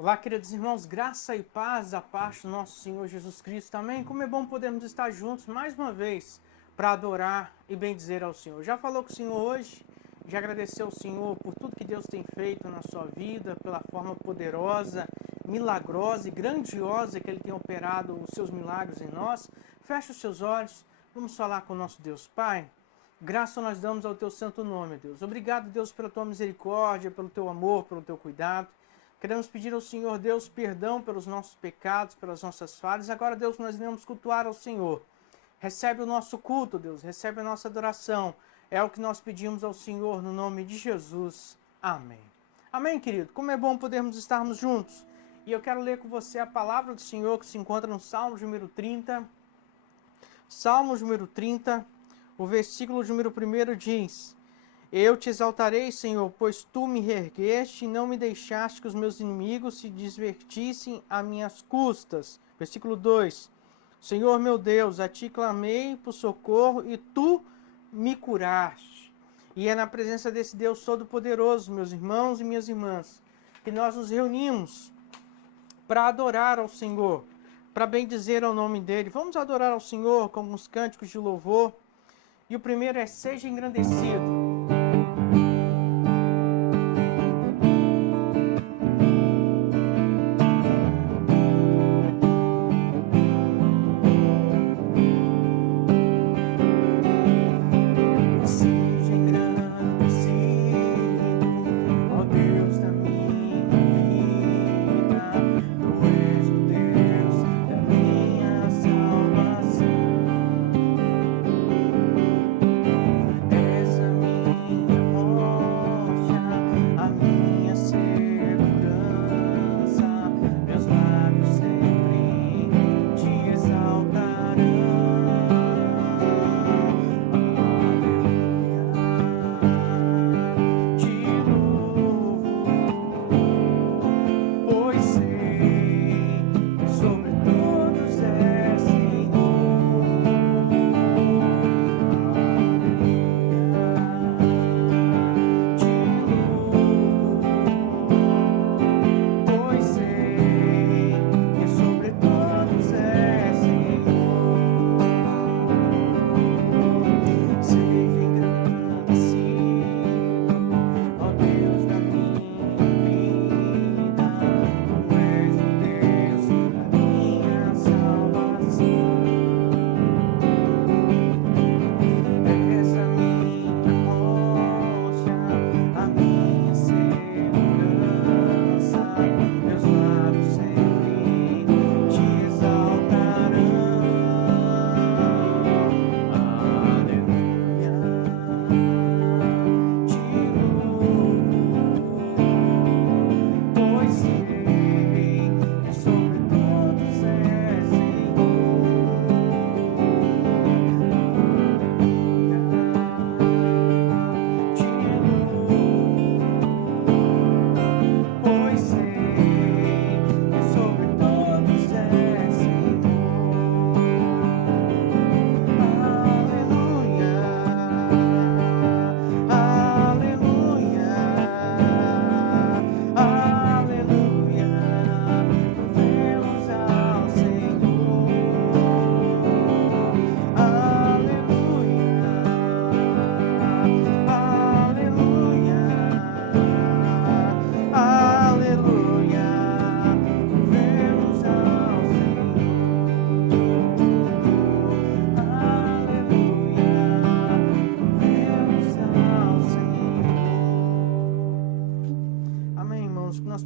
Olá, queridos irmãos, graça e paz da parte do nosso Senhor Jesus Cristo. Amém? Como é bom podermos estar juntos mais uma vez para adorar e bendizer ao Senhor. Já falou com o Senhor hoje? Já agradeceu ao Senhor por tudo que Deus tem feito na sua vida, pela forma poderosa, milagrosa e grandiosa que Ele tem operado os seus milagres em nós? Feche os seus olhos, vamos falar com o nosso Deus. Pai, graça nós damos ao Teu santo nome, Deus. Obrigado, Deus, pela Tua misericórdia, pelo Teu amor, pelo Teu cuidado. Queremos pedir ao Senhor, Deus, perdão pelos nossos pecados, pelas nossas falhas. Agora, Deus, nós iremos cultuar ao Senhor. Recebe o nosso culto, Deus, recebe a nossa adoração. É o que nós pedimos ao Senhor no nome de Jesus. Amém. Amém, querido? Como é bom podermos estarmos juntos. E eu quero ler com você a palavra do Senhor que se encontra no Salmo número 30. Salmo número 30, o versículo número 1 diz: Eu te exaltarei, Senhor, pois tu me reergueste e não me deixaste que os meus inimigos se divertissem a minhas custas. Versículo 2. Senhor meu Deus, a ti clamei por socorro e tu me curaste. E é na presença desse Deus Todo-Poderoso, meus irmãos e minhas irmãs, que nós nos reunimos para adorar ao Senhor, para bendizer ao nome dele. Vamos adorar ao Senhor com alguns cânticos de louvor. E o primeiro é: Seja engrandecido.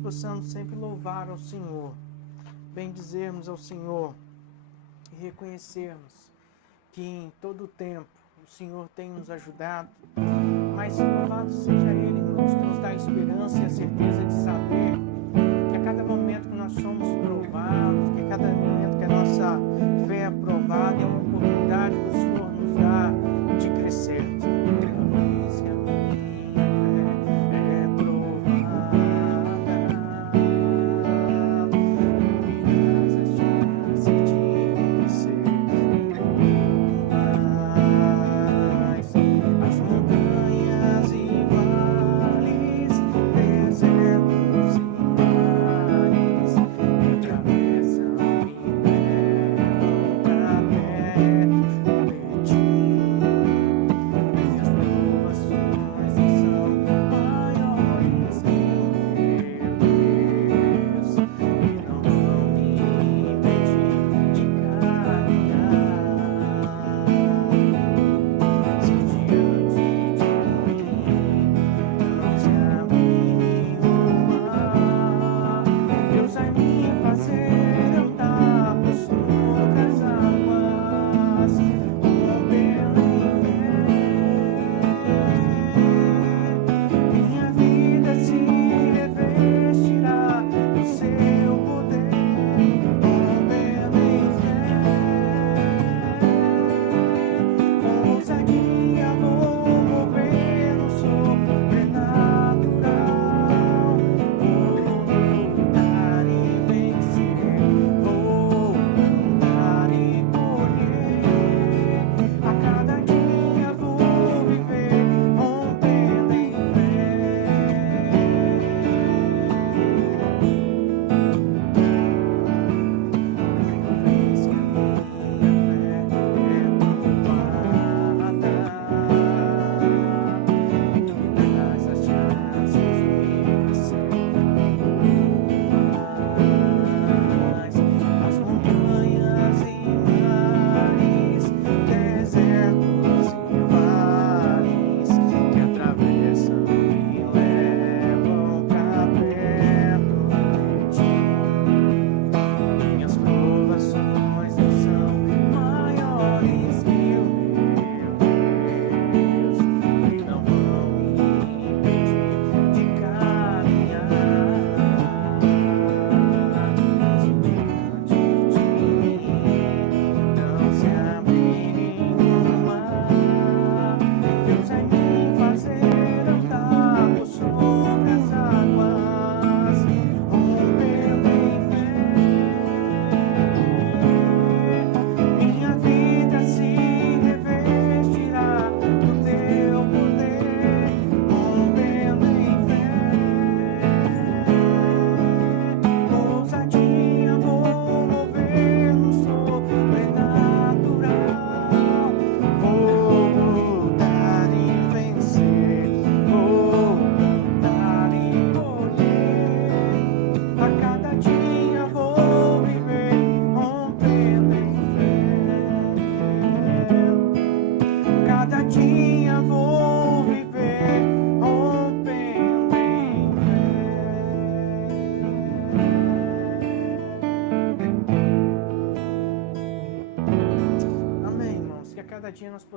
Possamos sempre louvar ao Senhor, bendizermos ao Senhor e reconhecermos que em todo o tempo o Senhor tem nos ajudado, mas louvado seja Ele, irmãos, que nos dá a esperança e a certeza de saber que a cada momento que nós somos provados, que a cada momento que a nossa fé é aprovada, é uma oportunidade que o Senhor nos dá de crescer. Montanhas e vales, desertos e mares.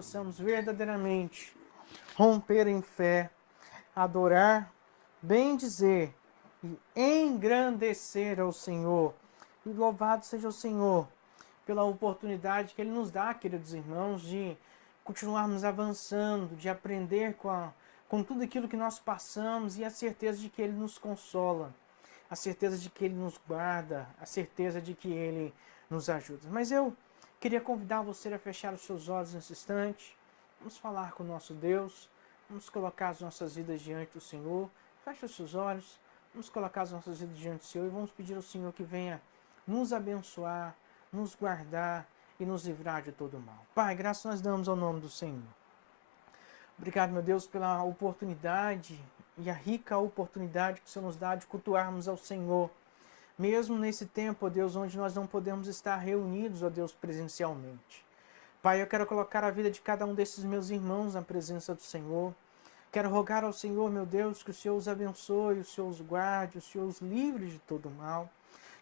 possamos verdadeiramente romper em fé, adorar, bendizer e engrandecer ao Senhor. E louvado seja o Senhor pela oportunidade que Ele nos dá, queridos irmãos, de continuarmos avançando, de aprender com tudo aquilo que nós passamos e a certeza de que Ele nos consola, a certeza de que Ele nos guarda, a certeza de que Ele nos ajuda. Mas eu queria convidar você a fechar os seus olhos nesse instante. Vamos falar com o nosso Deus, vamos colocar as nossas vidas diante do Senhor. Feche os seus olhos, vamos colocar as nossas vidas diante do Senhor e vamos pedir ao Senhor que venha nos abençoar, nos guardar e nos livrar de todo o mal. Pai, graças nós damos ao nome do Senhor. Obrigado, meu Deus, pela oportunidade e a rica oportunidade que o Senhor nos dá de cultuarmos ao Senhor. Mesmo nesse tempo, ó Deus, onde nós não podemos estar reunidos, ó Deus, presencialmente. Pai, eu quero colocar a vida de cada um desses meus irmãos na presença do Senhor. Quero rogar ao Senhor, meu Deus, que o Senhor os abençoe, o Senhor os guarde, o Senhor os livre de todo mal.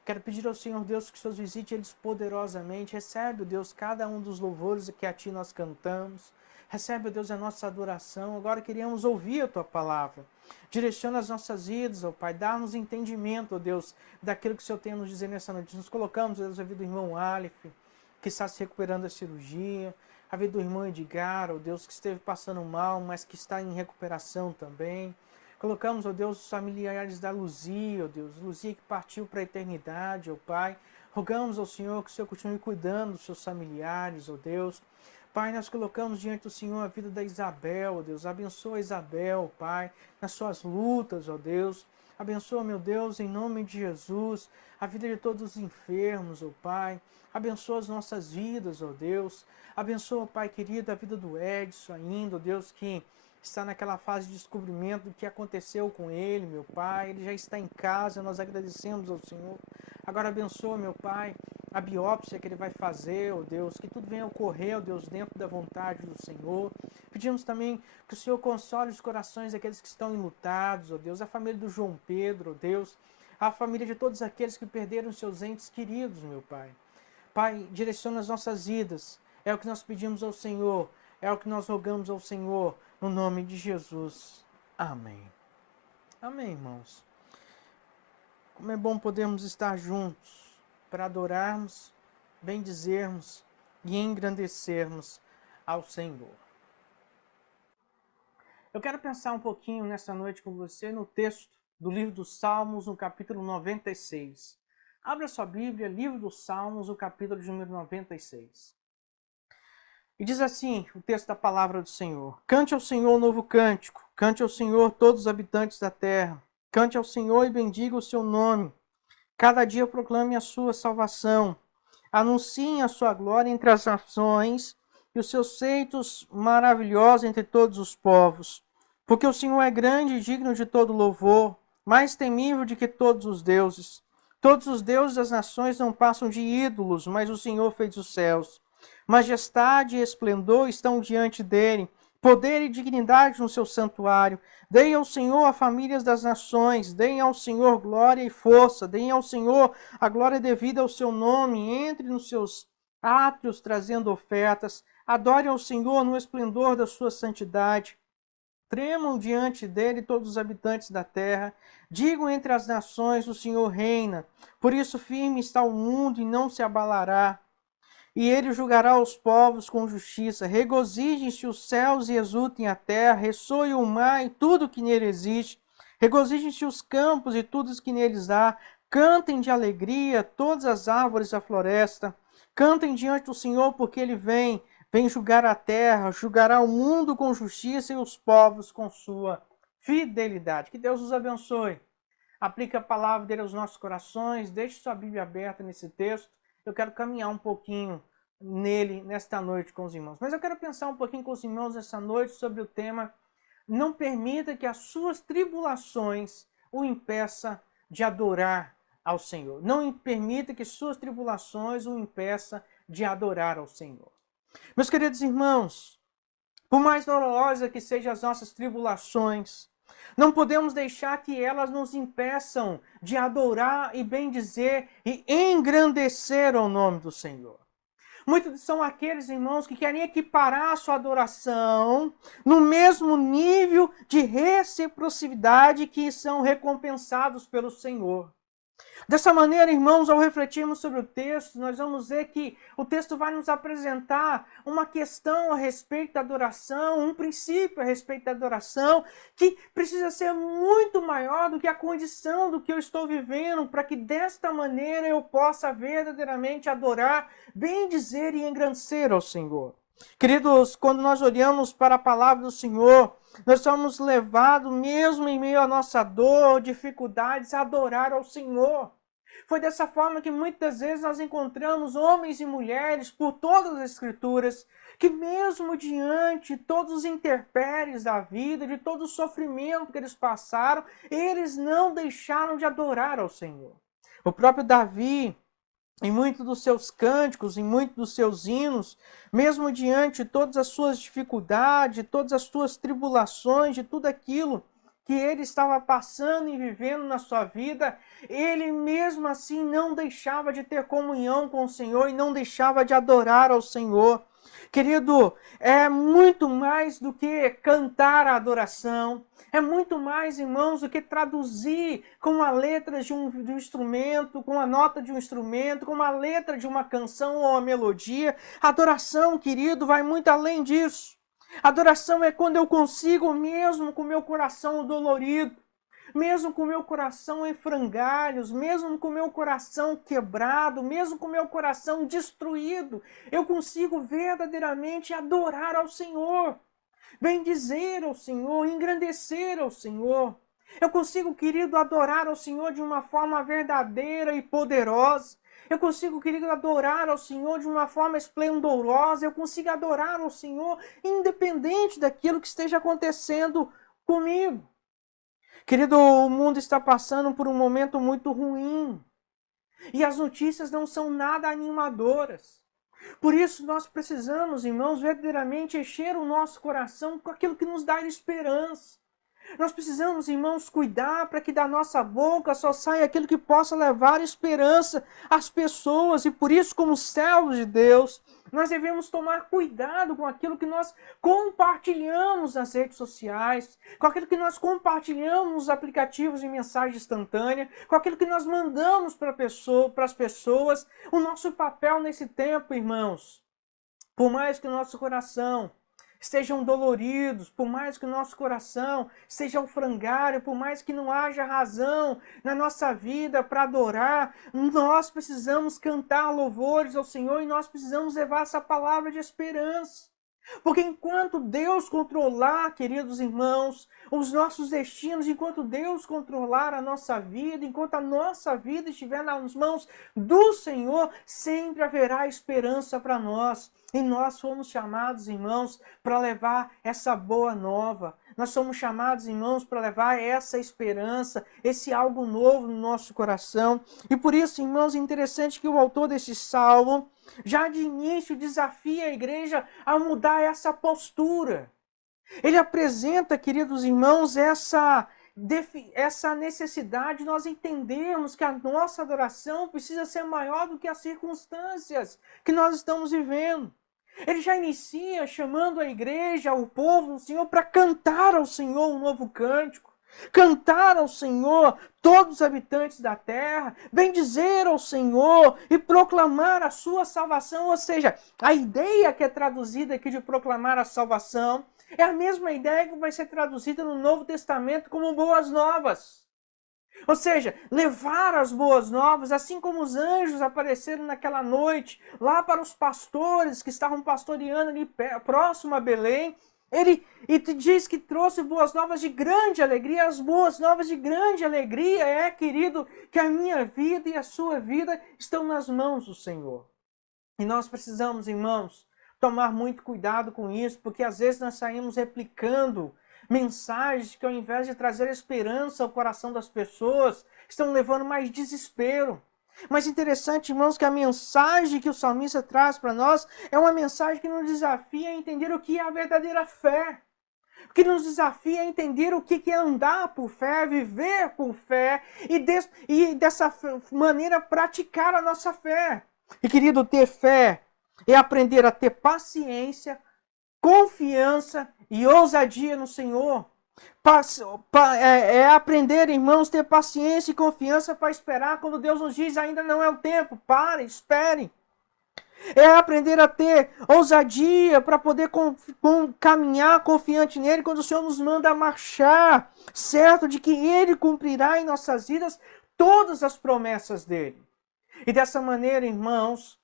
Quero pedir ao Senhor, Deus, que o Senhor visite eles poderosamente. Recebe, Deus, cada um dos louvores que a Ti nós cantamos. Recebe, Deus, a nossa adoração. Agora queríamos ouvir a Tua palavra. Direciona as nossas vidas, ó Pai. Dá-nos entendimento, ó Deus, daquilo que o Senhor tem a nos dizer nessa noite. Nos colocamos, Deus, a vida do irmão Aleph, que está se recuperando da cirurgia. A vida do irmão Edgar, ó Deus, que esteve passando mal, mas que está em recuperação também. Colocamos, ó Deus, os familiares da Luzia, ó Deus. Luzia que partiu para a eternidade, ó Pai. Rogamos ao Senhor que o Senhor continue cuidando dos seus familiares, ó Deus. Pai, nós colocamos diante do Senhor a vida da Isabel, ó Deus. Abençoa a Isabel, Pai, nas suas lutas, ó Deus. Abençoa, meu Deus, em nome de Jesus, a vida de todos os enfermos, ó Pai. Abençoa as nossas vidas, ó Deus. Abençoa, Pai querido, a vida do Edson ainda, ó Deus, que está naquela fase de descobrimento do que aconteceu com ele, meu Pai. Ele já está em casa, nós agradecemos ao Senhor. Agora abençoa, meu Pai, a biópsia que ele vai fazer, ó Deus, que tudo venha ocorrer, ó Deus, dentro da vontade do Senhor. Pedimos também que o Senhor console os corações daqueles que estão enlutados, ó Deus, a família do João Pedro, ó Deus, a família de todos aqueles que perderam seus entes queridos, meu Pai. Pai, direciona as nossas vidas, é o que nós pedimos ao Senhor, é o que nós rogamos ao Senhor, no nome de Jesus. Amém. Amém, irmãos. Como é bom podermos estar juntos para adorarmos, bendizermos e engrandecermos ao Senhor. Eu quero pensar um pouquinho nessa noite com você no texto do livro dos Salmos, no capítulo 96. Abra sua Bíblia, livro dos Salmos, o capítulo de número 96. E diz assim o texto da palavra do Senhor: Cante ao Senhor um novo cântico, cante ao Senhor todos os habitantes da terra, cante ao Senhor e bendiga o seu nome. Cada dia proclame a sua salvação, anunciem a sua glória entre as nações e os seus feitos maravilhosos entre todos os povos. Porque o Senhor é grande e digno de todo louvor, mais temível do que todos os deuses. Todos os deuses das nações não passam de ídolos, mas o Senhor fez os céus. Majestade e esplendor estão diante dele, poder e dignidade no seu santuário. Deem ao Senhor a famílias das nações, deem ao Senhor glória e força, deem ao Senhor a glória devida ao seu nome, entre nos seus átrios trazendo ofertas, adorem ao Senhor no esplendor da sua santidade. Tremam diante dele todos os habitantes da terra, digam entre as nações, o Senhor reina, por isso firme está o mundo e não se abalará. E ele julgará os povos com justiça. Regozijem-se os céus e exultem a terra, ressoe o mar e tudo que nele existe. Regozijem-se os campos e tudo o que neles há. Cantem de alegria todas as árvores da floresta. Cantem diante do Senhor, porque ele vem julgar a terra, julgará o mundo com justiça e os povos com sua fidelidade. Que Deus os abençoe. Aplique a palavra dele aos nossos corações. Deixe sua Bíblia aberta nesse texto. Eu quero caminhar um pouquinho nele nesta noite com os irmãos. Mas eu quero pensar um pouquinho com os irmãos nessa noite sobre o tema: não permita que as suas tribulações o impeça de adorar ao Senhor. Não permita que suas tribulações o impeça de adorar ao Senhor. Meus queridos irmãos, por mais dolorosas que sejam as nossas tribulações, não podemos deixar que elas nos impeçam de adorar e bendizer e engrandecer o nome do Senhor. Muitos são aqueles, irmãos, que querem equiparar a sua adoração no mesmo nível de reciprocidade que são recompensados pelo Senhor. Dessa maneira, irmãos, ao refletirmos sobre o texto, nós vamos ver que o texto vai nos apresentar uma questão a respeito da adoração, um princípio a respeito da adoração, que precisa ser muito maior do que a condição do que eu estou vivendo, para que desta maneira eu possa verdadeiramente adorar, bendizer e engrandecer ao Senhor. Queridos, quando nós olhamos para a palavra do Senhor, nós somos levados, mesmo em meio à nossa dor, dificuldades, a adorar ao Senhor. Foi dessa forma que muitas vezes nós encontramos homens e mulheres por todas as Escrituras, que mesmo diante de todos os intempéries da vida, de todo o sofrimento que eles passaram, eles não deixaram de adorar ao Senhor. O próprio Davi, em muitos dos seus cânticos, em muitos dos seus hinos, mesmo diante de todas as suas dificuldades, de todas as suas tribulações, de tudo aquilo que ele estava passando e vivendo na sua vida, ele mesmo assim não deixava de ter comunhão com o Senhor e não deixava de adorar ao Senhor. Querido, é muito mais do que cantar a adoração. É muito mais, irmãos, do que traduzir com a letra de um instrumento, com a nota de um instrumento, com a letra de uma canção ou uma melodia. A adoração, querido, vai muito além disso. Adoração é quando eu consigo, mesmo com o meu coração dolorido, mesmo com o meu coração em frangalhos, mesmo com o meu coração quebrado, mesmo com o meu coração destruído, eu consigo verdadeiramente adorar ao Senhor, bendizer ao Senhor, engrandecer ao Senhor. Eu consigo, querido, adorar ao Senhor de uma forma verdadeira e poderosa. Eu consigo, querido, adorar ao Senhor de uma forma esplendorosa. Eu consigo adorar ao Senhor independente daquilo que esteja acontecendo comigo. Querido, o mundo está passando por um momento muito ruim. E as notícias não são nada animadoras. Por isso nós precisamos, irmãos, verdadeiramente encher o nosso coração com aquilo que nos dá esperança. Nós precisamos, irmãos, cuidar para que da nossa boca só saia aquilo que possa levar esperança às pessoas. E por isso, como servos de Deus, nós devemos tomar cuidado com aquilo que nós compartilhamos nas redes sociais, com aquilo que nós compartilhamos nos aplicativos de mensagem instantânea, com aquilo que nós mandamos para as pessoas. O nosso papel nesse tempo, irmãos, por mais que o nosso coração estejam doloridos, por mais que o nosso coração esteja ao frangalho, por mais que não haja razão na nossa vida para adorar, nós precisamos cantar louvores ao Senhor e nós precisamos levar essa palavra de esperança. Porque enquanto Deus controlar, queridos irmãos, os nossos destinos, enquanto Deus controlar a nossa vida, enquanto a nossa vida estiver nas mãos do Senhor, sempre haverá esperança para nós. E nós fomos chamados, irmãos, para levar essa boa nova. Nós somos chamados, irmãos, para levar essa esperança, esse algo novo no nosso coração. E por isso, irmãos, é interessante que o autor desse salmo, já de início, desafia a igreja a mudar essa postura. Ele apresenta, queridos irmãos, essa necessidade de nós entendermos que a nossa adoração precisa ser maior do que as circunstâncias que nós estamos vivendo. Ele já inicia chamando a igreja, o povo do Senhor, para cantar ao Senhor um novo cântico. Cantar ao Senhor todos os habitantes da terra, bendizer ao Senhor e proclamar a sua salvação. Ou seja, a ideia que é traduzida aqui de proclamar a salvação é a mesma ideia que vai ser traduzida no Novo Testamento como boas novas. Ou seja, levar as boas novas, assim como os anjos apareceram naquela noite, lá para os pastores que estavam pastoreando ali próximo a Belém. Ele diz que trouxe boas novas de grande alegria. As boas novas de grande alegria é, querido, que a minha vida e a sua vida estão nas mãos do Senhor. E nós precisamos, irmãos, tomar muito cuidado com isso, porque às vezes nós saímos replicando mensagens que, ao invés de trazer esperança ao coração das pessoas, estão levando mais desespero. Mas interessante, irmãos, que a mensagem que o salmista traz para nós é uma mensagem que nos desafia a entender o que é a verdadeira fé. Que nos desafia a entender o que é andar por fé, viver por fé e dessa maneira praticar a nossa fé. E, querido, ter fé é aprender a ter paciência, confiança e ousadia no Senhor. É aprender, irmãos, ter paciência e confiança para esperar quando Deus nos diz ainda não é o tempo. Pare, espere. É aprender a ter ousadia para poder caminhar confiante nele quando o Senhor nos manda marchar, certo de que ele cumprirá em nossas vidas todas as promessas dele. E dessa maneira, irmãos,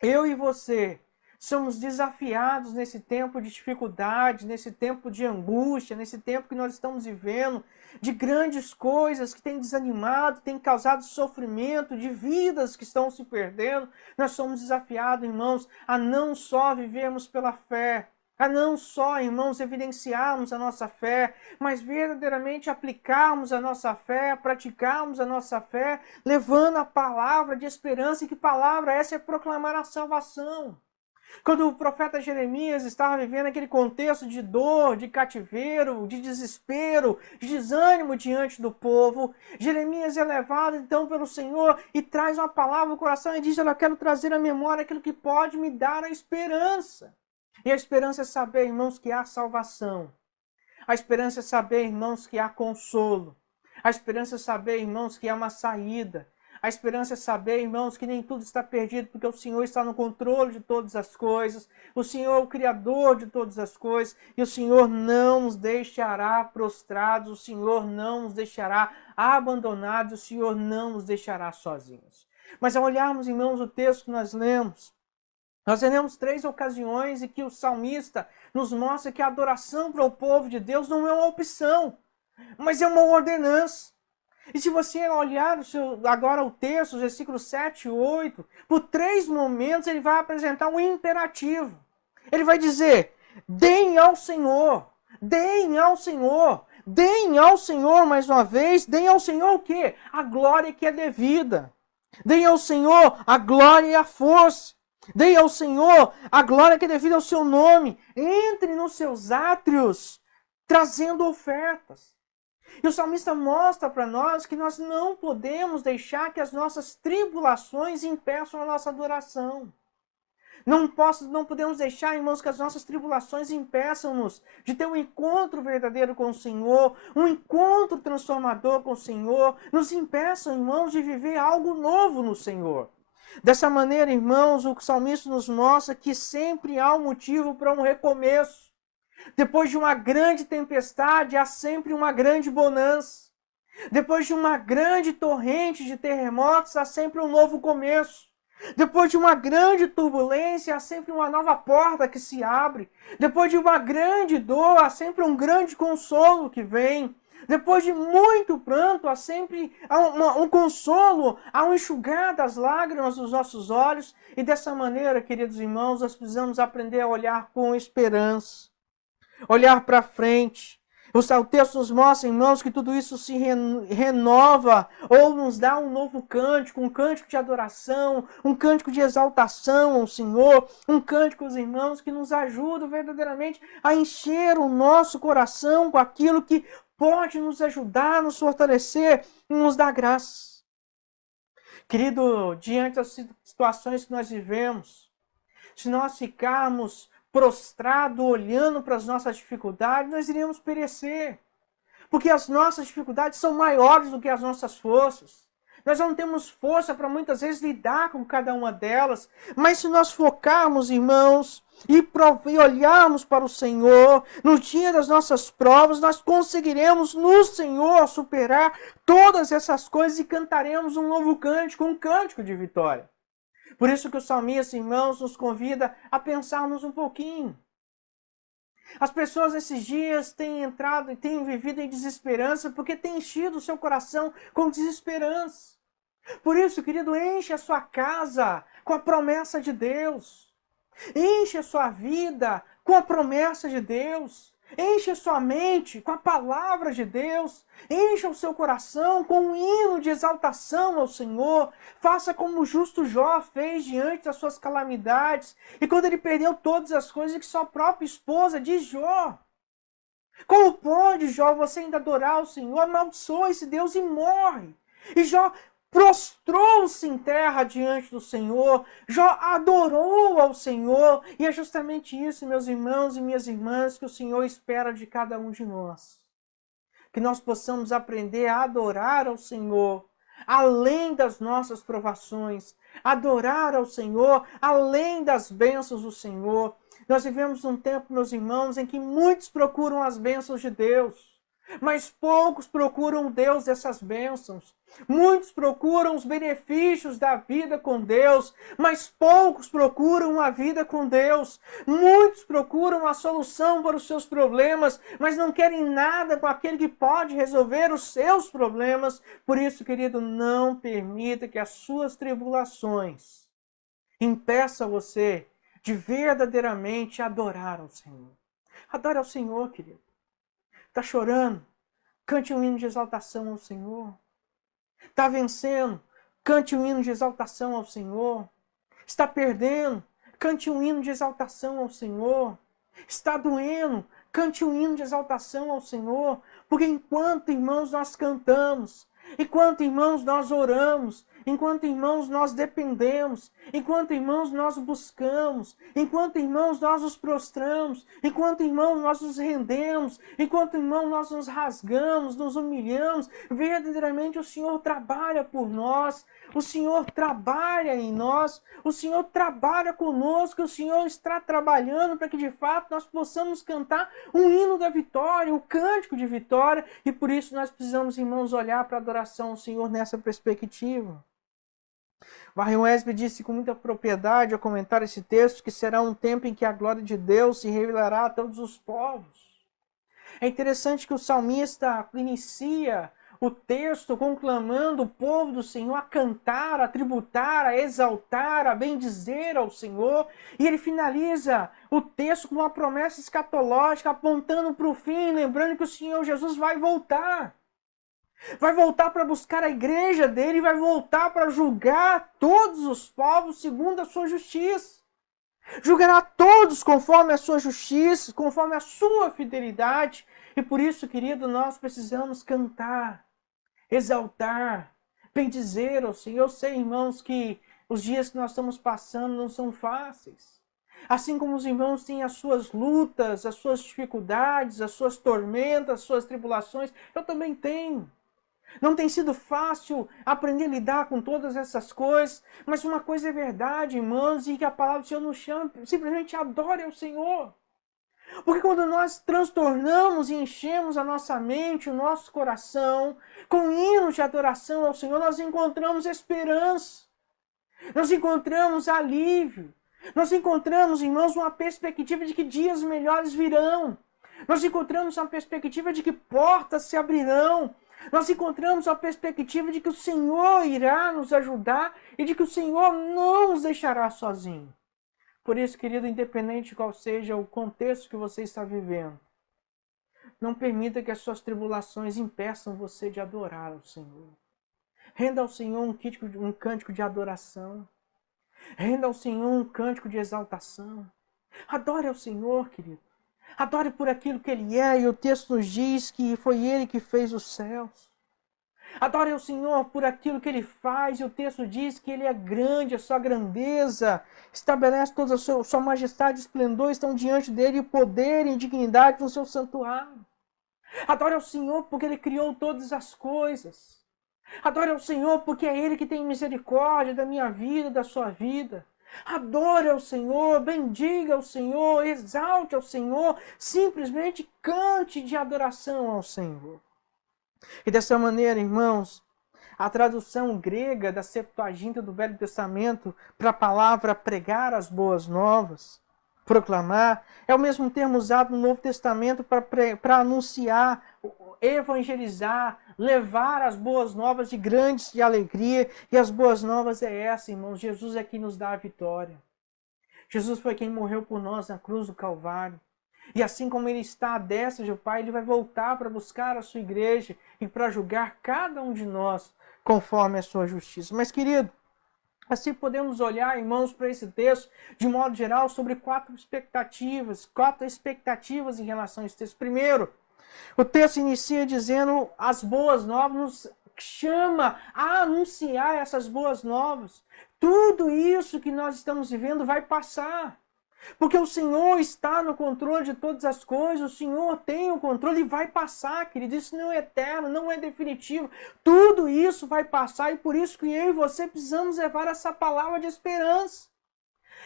eu e você somos desafiados nesse tempo de dificuldade, nesse tempo de angústia, nesse tempo que nós estamos vivendo, de grandes coisas que têm desanimado, têm causado sofrimento, de vidas que estão se perdendo. Nós somos desafiados, irmãos, a não só vivermos pela fé, a não só, irmãos, evidenciarmos a nossa fé, mas verdadeiramente aplicarmos a nossa fé, praticarmos a nossa fé, levando a palavra de esperança, e que palavra essa é proclamar a salvação. Quando o profeta Jeremias estava vivendo aquele contexto de dor, de cativeiro, de desespero, de desânimo diante do povo, Jeremias é levado então pelo Senhor e traz uma palavra no coração e diz: eu quero trazer à memória aquilo que pode me dar a esperança. E a esperança é saber, irmãos, que há salvação. A esperança é saber, irmãos, que há consolo. A esperança é saber, irmãos, que há uma saída. A esperança é saber, irmãos, que nem tudo está perdido, porque o Senhor está no controle de todas as coisas. O Senhor é o Criador de todas as coisas. E o Senhor não nos deixará prostrados. O Senhor não nos deixará abandonados. O Senhor não nos deixará sozinhos. Mas ao olharmos, irmãos, o texto que nós lemos 3 ocasiões em que o salmista nos mostra que a adoração para o povo de Deus não é uma opção, mas é uma ordenança. E se você olhar agora o texto, os versículos 7 e 8, por 3 momentos ele vai apresentar um imperativo. Ele vai dizer: deem ao Senhor, deem ao Senhor, deem ao Senhor mais uma vez. Deem ao Senhor o quê? A glória que é devida. Deem ao Senhor a glória e a força. Deem ao Senhor a glória que é devida ao seu nome. Entre nos seus átrios, trazendo ofertas. E o salmista mostra para nós que nós não podemos deixar que as nossas tribulações impeçam a nossa adoração. Não podemos deixar, irmãos, que as nossas tribulações impeçam-nos de ter um encontro verdadeiro com o Senhor, um encontro transformador com o Senhor, nos impeçam, irmãos, de viver algo novo no Senhor. Dessa maneira, irmãos, o salmista nos mostra que sempre há um motivo para um recomeço. Depois de uma grande tempestade, há sempre uma grande bonança. Depois de uma grande torrente de terremotos, há sempre um novo começo. Depois de uma grande turbulência, há sempre uma nova porta que se abre. Depois de uma grande dor, há sempre um grande consolo que vem. Depois de muito pranto, há sempre um consolo, há um enxugar das lágrimas dos nossos olhos. E dessa maneira, queridos irmãos, nós precisamos aprender a olhar com esperança. Olhar para frente. O texto nos mostra, irmãos, que tudo isso se renova ou nos dá um novo cântico, um cântico de adoração, um cântico de exaltação ao Senhor, um cântico, irmãos, que nos ajuda verdadeiramente a encher o nosso coração com aquilo que pode nos ajudar, nos fortalecer e nos dar graça. Querido, diante das situações que nós vivemos, se nós ficarmos prostrado, olhando para as nossas dificuldades, nós iríamos perecer. Porque as nossas dificuldades são maiores do que as nossas forças. Nós não temos força para muitas vezes lidar com cada uma delas. Mas se nós focarmos, irmãos, e olharmos para o Senhor, no dia das nossas provas, nós conseguiremos no Senhor superar todas essas coisas e cantaremos um novo cântico, um cântico de vitória. Por isso que o salmista, irmãos, nos convida a pensarmos um pouquinho. As pessoas nesses dias têm entrado e têm vivido em desesperança porque têm enchido o seu coração com desesperança. Por isso, querido, enche a sua casa com a promessa de Deus. Enche a sua vida com a promessa de Deus. Enche a sua mente com a palavra de Deus. Encha o seu coração com um hino de exaltação ao Senhor. Faça como o justo Jó fez diante das suas calamidades. E quando ele perdeu todas as coisas que sua própria esposa diz: Jó, como pode, Jó, você ainda adorar o Senhor? Amaldiçoa esse Deus e morre. E Jó prostrou-se em terra diante do Senhor, Jó adorou ao Senhor, e é justamente isso, meus irmãos e minhas irmãs, que o Senhor espera de cada um de nós. Que nós possamos aprender a adorar ao Senhor, além das nossas provações, adorar ao Senhor, além das bênçãos do Senhor. Nós vivemos um tempo, meus irmãos, em que muitos procuram as bênçãos de Deus, mas poucos procuram o Deus dessas bênçãos. Muitos procuram os benefícios da vida com Deus, mas poucos procuram a vida com Deus. Muitos procuram a solução para os seus problemas, mas não querem nada com aquele que pode resolver os seus problemas. Por isso, querido, não permita que as suas tribulações impeçam você de verdadeiramente adorar ao Senhor. Adore ao Senhor, querido. Está chorando? Cante um hino de exaltação ao Senhor. Está vencendo? Cante um hino de exaltação ao Senhor. Está perdendo? Cante um hino de exaltação ao Senhor. Está doendo? Cante um hino de exaltação ao Senhor. Porque enquanto, irmãos, nós cantamos, enquanto, irmãos, nós oramos, enquanto, irmãos, nós dependemos, enquanto, irmãos, nós buscamos, enquanto, irmãos, nós nos prostramos, enquanto, irmãos, nós nos rendemos, enquanto, irmãos, nós nos rasgamos, nos humilhamos, verdadeiramente o Senhor trabalha por nós, o Senhor trabalha em nós, o Senhor trabalha conosco, o Senhor está trabalhando para que, de fato, nós possamos cantar um hino da vitória, um cântico de vitória, e por isso nós precisamos, irmãos, olhar para a adoração ao Senhor nessa perspectiva. Warren Wiersbe disse com muita propriedade ao comentar esse texto que será um tempo em que a glória de Deus se revelará a todos os povos. É interessante que o salmista inicia o texto conclamando o povo do Senhor a cantar, a tributar, a exaltar, a bendizer ao Senhor. E ele finaliza o texto com uma promessa escatológica apontando para o fim, lembrando que o Senhor Jesus vai voltar. Vai voltar para buscar a igreja dele, vai voltar para julgar todos os povos segundo a sua justiça. Julgará todos conforme a sua justiça, conforme a sua fidelidade. E por isso, querido, nós precisamos cantar, exaltar, bendizer ao Senhor. Eu sei, irmãos, que os dias que nós estamos passando não são fáceis. Assim como os irmãos têm as suas lutas, as suas dificuldades, as suas tormentas, as suas tribulações, eu também tenho. Não tem sido fácil aprender a lidar com todas essas coisas, mas uma coisa é verdade, irmãos, e que a palavra do Senhor nos chama, simplesmente adore ao Senhor. Porque quando nós transtornamos e enchemos a nossa mente, o nosso coração, com hinos de adoração ao Senhor, nós encontramos esperança, nós encontramos alívio, nós encontramos, irmãos, uma perspectiva de que dias melhores virão, nós encontramos uma perspectiva de que portas se abrirão, nós encontramos a perspectiva de que o Senhor irá nos ajudar e de que o Senhor não nos deixará sozinho. Por isso, querido, independente de qual seja o contexto que você está vivendo, não permita que as suas tribulações impeçam você de adorar ao Senhor. Renda ao Senhor um cântico de adoração. Renda ao Senhor um cântico de exaltação. Adore ao Senhor, querido. Adore por aquilo que Ele é, e o texto nos diz que foi Ele que fez os céus. Adore ao Senhor por aquilo que Ele faz, e o texto diz que Ele é grande, a sua grandeza estabelece toda a sua majestade e esplendor, estão diante dEle, e poder e dignidade no seu santuário. Adore ao Senhor porque Ele criou todas as coisas. Adore ao Senhor porque é Ele que tem misericórdia da minha vida, da sua vida. Adore ao Senhor, bendiga ao Senhor, exalte ao Senhor, simplesmente cante de adoração ao Senhor. E dessa maneira, irmãos, a tradução grega da Septuaginta do Velho Testamento para a palavra pregar as boas novas, proclamar, é o mesmo termo usado no Novo Testamento para anunciar, evangelizar, levar as boas novas de grande alegria. E as boas novas é essa, irmãos. Jesus é quem nos dá a vitória. Jesus foi quem morreu por nós na cruz do Calvário. E assim como Ele está à destra do Pai, Ele vai voltar para buscar a sua igreja e para julgar cada um de nós conforme a sua justiça. Mas, querido, assim podemos olhar, irmãos, para esse texto, de modo geral, sobre quatro expectativas em relação a esse texto. Primeiro, o texto inicia dizendo as boas novas chama a anunciar essas boas novas. Tudo isso que nós estamos vivendo vai passar. Porque o Senhor está no controle de todas as coisas, o Senhor tem o controle e vai passar, querido. Isso não é eterno, não é definitivo. Tudo isso vai passar e por isso que eu e você precisamos levar essa palavra de esperança.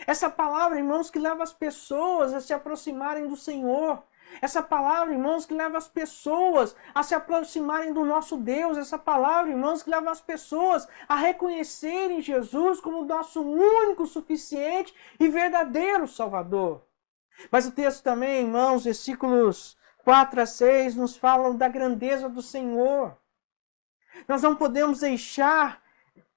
Essa palavra, irmãos, que leva as pessoas a se aproximarem do Senhor. Essa palavra, irmãos, que leva as pessoas a se aproximarem do nosso Deus. Essa palavra, irmãos, que leva as pessoas a reconhecerem Jesus como o nosso único, suficiente e verdadeiro Salvador. Mas o texto também, irmãos, versículos 4 a 6, nos falam da grandeza do Senhor. Nós não podemos deixar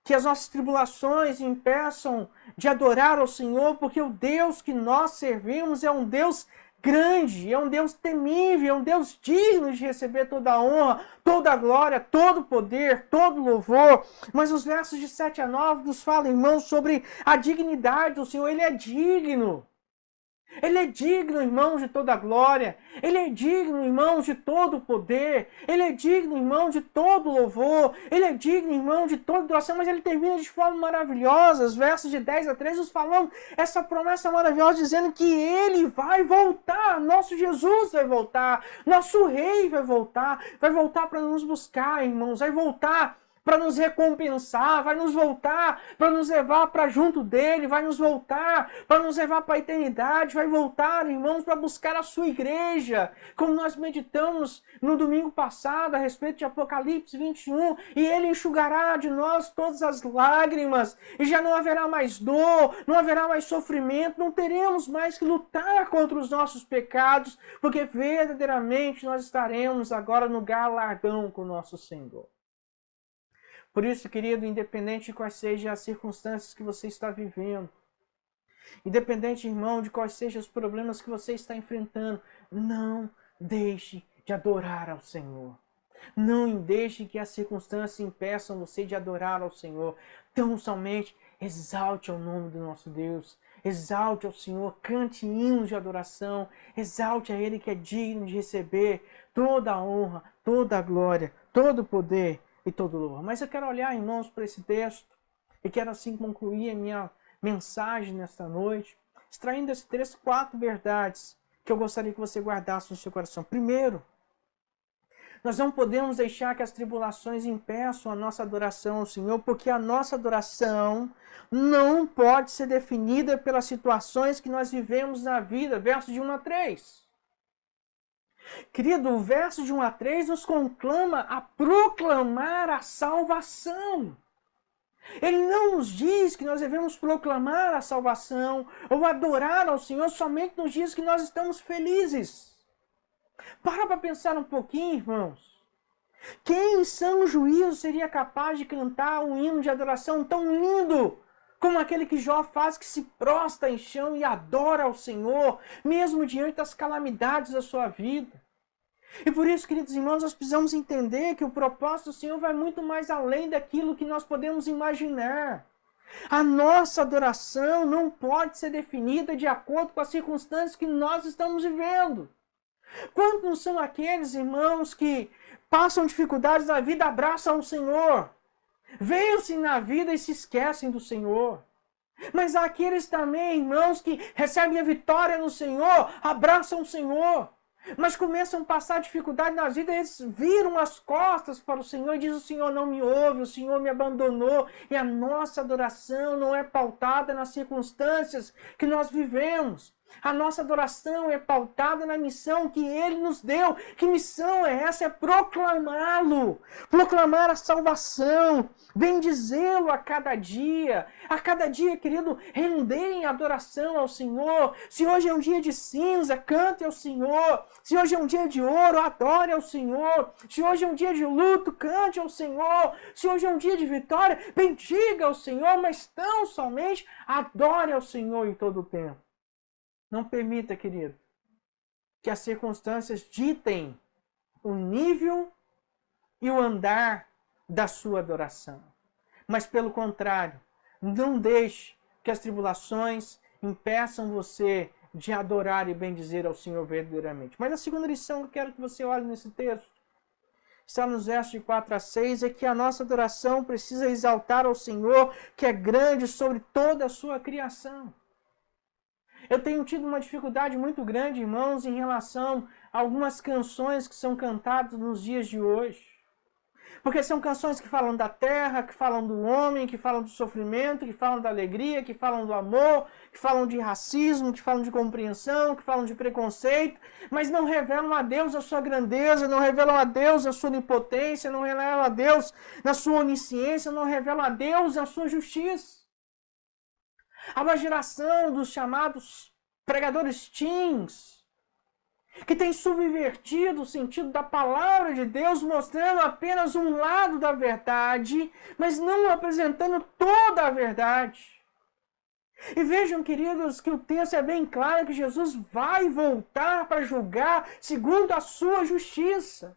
que as nossas tribulações impeçam de adorar ao Senhor, porque o Deus que nós servimos é um Deus grande, é um Deus temível, é um Deus digno de receber toda a honra, toda a glória, todo o poder, todo o louvor. Mas os versos de 7 a 9 nos falam, irmãos, sobre a dignidade do Senhor. Ele é digno. Ele é digno, irmãos, de toda a glória. Ele é digno, irmãos, de todo o poder. Ele é digno, irmão, de todo o louvor. Ele é digno, irmão, de toda adoração. Mas ele termina de forma maravilhosa. Os versos de 10 a 13 nos falam essa promessa maravilhosa, dizendo que ele vai voltar. Nosso Jesus vai voltar. Nosso Rei vai voltar. Vai voltar para nos buscar, irmãos. Vai voltar para nos recompensar, vai nos voltar para nos levar para junto dele, vai nos voltar para nos levar para a eternidade, vai voltar, irmãos, para buscar a sua igreja, como nós meditamos no domingo passado a respeito de Apocalipse 21, e ele enxugará de nós todas as lágrimas, e já não haverá mais dor, não haverá mais sofrimento, não teremos mais que lutar contra os nossos pecados, porque verdadeiramente nós estaremos agora no galardão com o nosso Senhor. Por isso, querido, independente de quais sejam as circunstâncias que você está vivendo, independente, irmão, de quais sejam os problemas que você está enfrentando, não deixe de adorar ao Senhor. Não deixe que as circunstâncias impeçam você de adorar ao Senhor. Tão somente exalte ao nome do nosso Deus. Exalte ao Senhor, cante hinos de adoração. Exalte a Ele que é digno de receber toda a honra, toda a glória, todo o poder e todo louvor. Mas eu quero olhar, irmãos, para esse texto e quero assim concluir a minha mensagem nesta noite, extraindo desse texto 4 verdades que eu gostaria que você guardasse no seu coração. Primeiro, nós não podemos deixar que as tribulações impeçam a nossa adoração ao Senhor, porque a nossa adoração não pode ser definida pelas situações que nós vivemos na vida. Versos de 1 a 3. Querido, o verso de 1 a 3 nos conclama a proclamar a salvação. Ele não nos diz que nós devemos proclamar a salvação ou adorar ao Senhor somente nos dias que nós estamos felizes. Para pensar um pouquinho, irmãos. Quem em são juízo seria capaz de cantar um hino de adoração tão lindo como aquele que Jó faz, que se prostra em chão e adora ao Senhor, mesmo diante das calamidades da sua vida? E por isso, queridos irmãos, nós precisamos entender que o propósito do Senhor vai muito mais além daquilo que nós podemos imaginar. A nossa adoração não pode ser definida de acordo com as circunstâncias que nós estamos vivendo. Quantos são aqueles irmãos que passam dificuldades na vida, abraçam o Senhor, vencem na vida e se esquecem do Senhor? Mas há aqueles também, irmãos, que recebem a vitória no Senhor, abraçam o Senhor, mas começam a passar dificuldade na vida, eles viram as costas para o Senhor e dizem: o Senhor não me ouve, o Senhor me abandonou. E a nossa adoração não é pautada nas circunstâncias que nós vivemos. A nossa adoração é pautada na missão que Ele nos deu. Que missão é essa? É proclamá-lo, proclamar a salvação, bendizê-lo a cada dia. A cada dia, querido, render em adoração ao Senhor. Se hoje é um dia de cinza, cante ao Senhor. Se hoje é um dia de ouro, adore ao Senhor. Se hoje é um dia de luto, cante ao Senhor. Se hoje é um dia de vitória, bendiga ao Senhor, mas tão somente adore ao Senhor em todo o tempo. Não permita, querido, que as circunstâncias ditem o nível e o andar da sua adoração. Mas, pelo contrário, não deixe que as tribulações impeçam você de adorar e bendizer ao Senhor verdadeiramente. Mas a segunda lição que eu quero que você olhe nesse texto está nos versos de 4 a 6, é que a nossa adoração precisa exaltar ao Senhor, que é grande sobre toda a sua criação. Eu tenho tido uma dificuldade muito grande, irmãos, em relação a algumas canções que são cantadas nos dias de hoje. Porque são canções que falam da terra, que falam do homem, que falam do sofrimento, que falam da alegria, que falam do amor, que falam de racismo, que falam de compreensão, que falam de preconceito, mas não revelam a Deus a sua grandeza, não revelam a Deus a sua onipotência, não revelam a Deus na sua onisciência, não revelam a Deus a sua justiça. Há uma geração dos chamados pregadores teens, que tem subvertido o sentido da palavra de Deus, mostrando apenas um lado da verdade, mas não apresentando toda a verdade. E vejam, queridos, que o texto é bem claro que Jesus vai voltar para julgar segundo a sua justiça.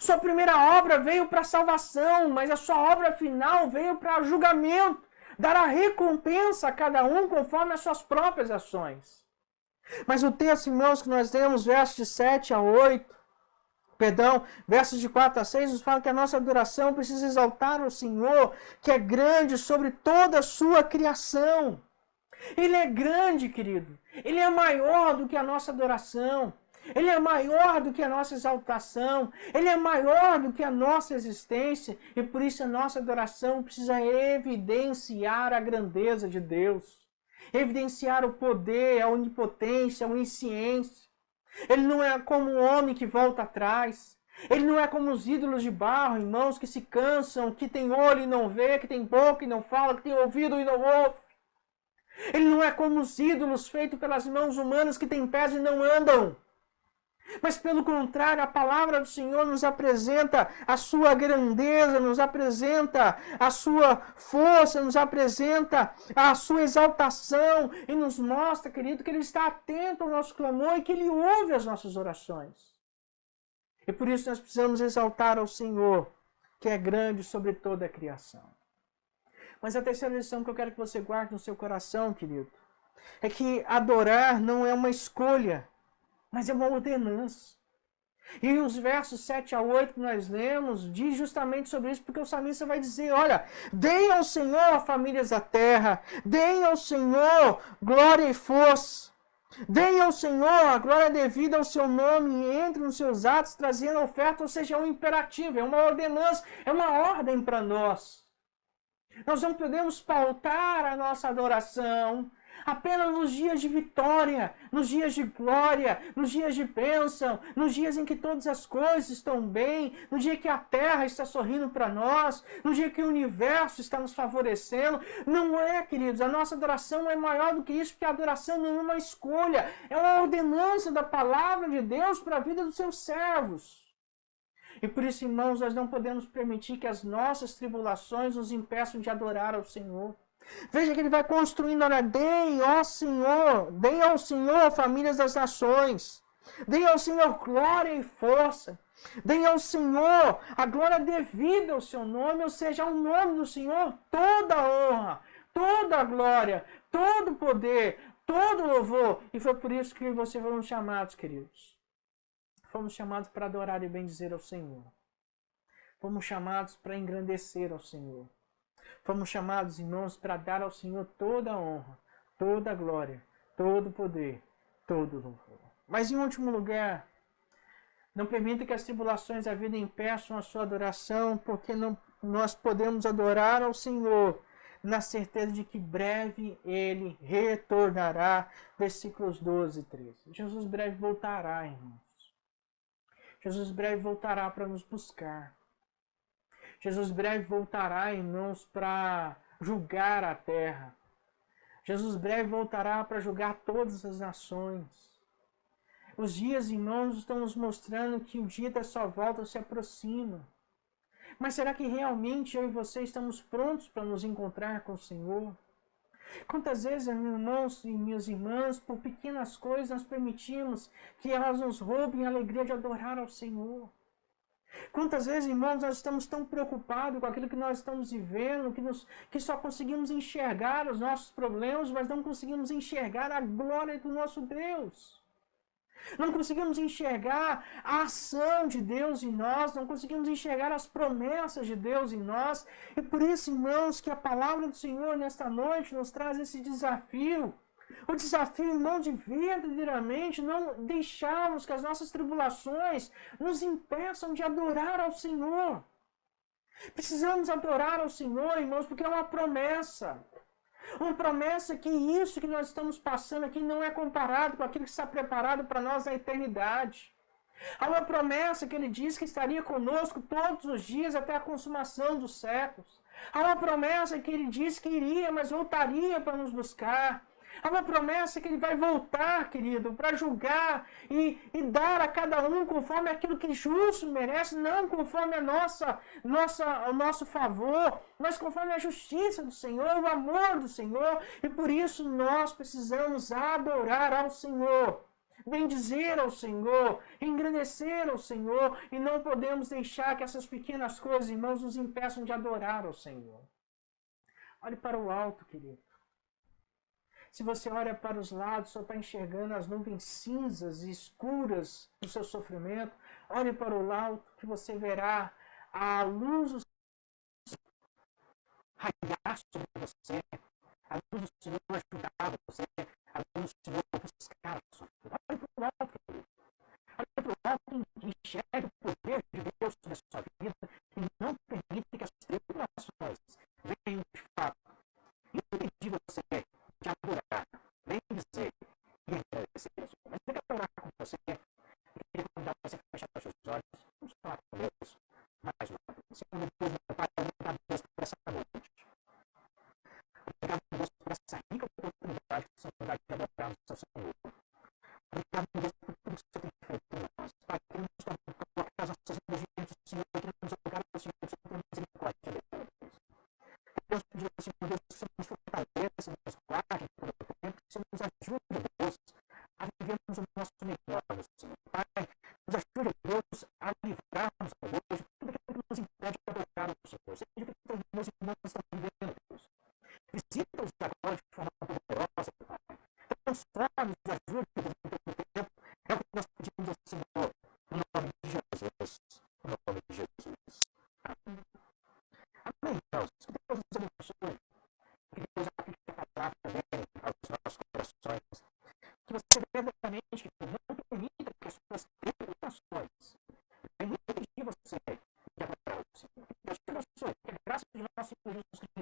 Sua primeira obra veio para salvação, mas a sua obra final veio para julgamento, dar a recompensa a cada um conforme as suas próprias ações. Mas o texto, irmãos, que nós lemos, versos de 7 a 8, versos de 4 a 6, nos fala que a nossa adoração precisa exaltar o Senhor, que é grande sobre toda a sua criação. Ele é grande, querido. Ele é maior do que a nossa adoração. Ele é maior do que a nossa exaltação. Ele é maior do que a nossa existência. E por isso a nossa adoração precisa evidenciar a grandeza de Deus. Evidenciar o poder, a onipotência, a onisciência. Ele não é como um homem que volta atrás. Ele não é como os ídolos de barro, irmãos, que se cansam, que tem olho e não vê, que tem boca e não fala, que tem ouvido e não ouve. Ele não é como os ídolos feitos pelas mãos humanas que têm pés e não andam. Mas pelo contrário, a palavra do Senhor nos apresenta a sua grandeza, nos apresenta a sua força, nos apresenta a sua exaltação e nos mostra, querido, que Ele está atento ao nosso clamor e que Ele ouve as nossas orações. E por isso nós precisamos exaltar ao Senhor, que é grande sobre toda a criação. Mas a terceira lição que eu quero que você guarde no seu coração, querido, é que adorar não é uma escolha, mas é uma ordenança. E os versos 7 a 8 que nós lemos diz justamente sobre isso, porque o salmista vai dizer, olha, deem ao Senhor, famílias da terra, deem ao Senhor glória e força, deem ao Senhor a glória devida ao seu nome e entre nos seus atos trazendo a oferta, ou seja, é um imperativo, é uma ordenança, é uma ordem para nós. Nós não podemos pautar a nossa adoração apenas nos dias de vitória, nos dias de glória, nos dias de bênção, nos dias em que todas as coisas estão bem, no dia que a terra está sorrindo para nós, no dia que o universo está nos favorecendo. Não é, queridos, a nossa adoração é maior do que isso, porque a adoração não é uma escolha, é uma ordenança da palavra de Deus para a vida dos seus servos. E por isso, irmãos, nós não podemos permitir que as nossas tribulações nos impeçam de adorar ao Senhor. Veja que ele vai construindo, olha, deem ao Senhor, famílias das nações. Deem ao Senhor glória e força. Deem ao Senhor a glória devida ao seu nome, ou seja, ao nome do Senhor, toda a honra, toda a glória, todo o poder, todo o louvor. E foi por isso que vocês foram chamados, queridos. Fomos chamados para adorar e bendizer ao Senhor. Fomos chamados para engrandecer ao Senhor. Fomos chamados, irmãos, para dar ao Senhor toda a honra, toda a glória, todo o poder, todo o louvor. Mas em último lugar, não permita que as tribulações da vida impeçam a sua adoração, porque nós podemos adorar ao Senhor na certeza de que breve Ele retornará. Versículos 12 e 13. Jesus breve voltará, irmãos. Jesus breve voltará para nos buscar. Jesus breve voltará, irmãos, para julgar a terra. Jesus breve voltará para julgar todas as nações. Os dias, irmãos, estão nos mostrando que o dia da sua volta se aproxima. Mas será que realmente eu e você estamos prontos para nos encontrar com o Senhor? Quantas vezes, irmãos e minhas irmãs, por pequenas coisas nós permitimos que elas nos roubem a alegria de adorar ao Senhor? Quantas vezes, irmãos, nós estamos tão preocupados com aquilo que nós estamos vivendo, que só conseguimos enxergar os nossos problemas, mas não conseguimos enxergar a glória do nosso Deus. Não conseguimos enxergar a ação de Deus em nós, não conseguimos enxergar as promessas de Deus em nós. E por isso, irmãos, que a palavra do Senhor nesta noite nos traz esse desafio. O desafio, irmão, de verdadeiramente não deixarmos que as nossas tribulações nos impeçam de adorar ao Senhor. Precisamos adorar ao Senhor, irmãos, porque é uma promessa. Uma promessa que isso que nós estamos passando aqui não é comparado com aquilo que está preparado para nós na eternidade. Há uma promessa que ele diz que estaria conosco todos os dias até a consumação dos séculos. Há uma promessa que ele diz que iria, mas voltaria para nos buscar. Há uma promessa que ele vai voltar, querido, para julgar e dar a cada um conforme aquilo que justo merece, não conforme o nosso favor, mas conforme a justiça do Senhor, o amor do Senhor. E por isso nós precisamos adorar ao Senhor, bendizer ao Senhor, engrandecer ao Senhor, e não podemos deixar que essas pequenas coisas, irmãos, nos impeçam de adorar ao Senhor. Olhe para o alto, querido. Se você olha para os lados, só está enxergando as nuvens cinzas e escuras do seu sofrimento. Olhe para o alto que você verá a luz do Senhor raiar sobre você, a luz do Senhor ajudar você, a luz do Senhor buscar a sua vida. Olhe para o alto, querido. Olhe para o alto e enxergue o poder de Deus sobre a sua vida e não permita que as tribulações venham de fato impedir você de adorar, bem dizer e agradecer a Deus. Mas eu quero orar com você, eu queria convidar você a fechar os seus olhos. Vamos falar com Deus mais uma vez. Senhor Deus, meu Pai, obrigado, Deus, por essa noite. Obrigado, Deus, por essa rica oportunidade que você nos dá de adorarmos ao Senhor. Obrigado, Deus, por tudo que você tem feito por nós. Pai, queremos colocar as nossas vidas diante do Senhor, queremos orar ao Senhor, por misericórdia, Deus. Deus pedir ao Senhor, Deus, que o Senhor nos fortaleça, nos guarde por o tempo, que o Senhor nos ajude, Deus, a vivermos o nosso melhor, Senhor. Pai, nos ajude, Deus, a livrarmos, Deus, de tudo aquilo que nos impede de adorar o Senhor. Seja o que os meus irmãos estão vivendo, Deus. Visita-os agora de forma poderosa, Pai. Transforma-nos, nos ajude, Deus, no teu tempo. É o que nós pedimos ao Senhor, no nome de Jesus. No nome de Jesus. Amém. Amém, irmãos. Que Deus nos abençoe. Que Deus aplique a palavra também aos nossos corações. Que você verdadeiramente não permita que as suas tentações venham impedir você de adorar o Senhor. Que Deus te abençoe. Que a graça de nosso Senhor Jesus Cristo